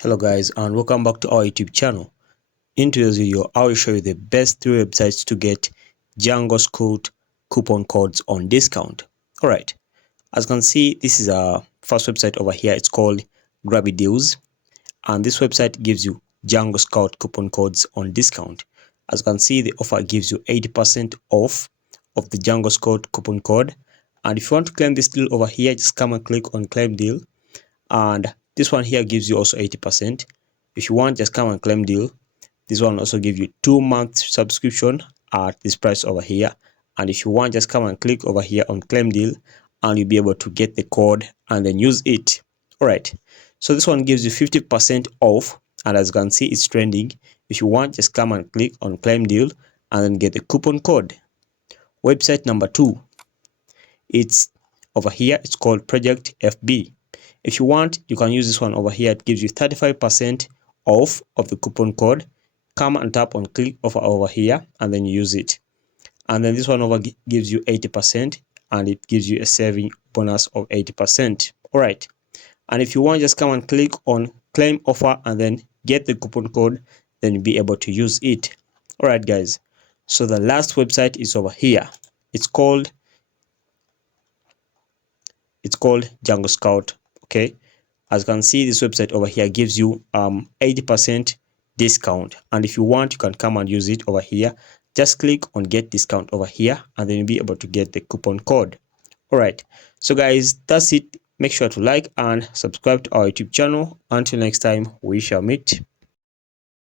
Hello guys, and welcome back to our YouTube channel. In today's video, I will show you the best 3 websites to get Django Scout coupon codes on discount. Alright, as you can see, this is our first website over here. It's called Grabby Deals, and this website gives you Django Scout coupon codes on discount. As you can see, the offer gives you 80% off of the Django Scout coupon code, and if you want to claim this deal over here, just come and click on claim deal, and this one here gives you also 80%. If you want, just come and claim deal. This one also gives you 2-month subscription at this price over here. And if you want, just come and click over here on claim deal, and you'll be able to get the code and then use it. All right, so this one gives you 50% off, and as you can see, it's trending. If you want, just come and click on claim deal and then get the coupon code. Website number 2, it's over here. It's called Project FB. If you want, you can use this one over here. It gives you 35% off of the coupon code. Come and tap on click offer over here and then use it. And then this one over gives you 80%, and it gives you a saving bonus of 80%. All right. And if you want, just come and click on claim offer and then get the coupon code, then you'll be able to use it. All right, guys. So the last website is over here. It's called Django Scout. Okay, as you can see, this website over here gives you 80% discount, and if you want, you can come and use it over here. Just click on get discount over here, and then you'll be able to get the coupon code. All right, so guys, that's it. Make sure to like and subscribe to our YouTube channel. Until next time, we shall meet.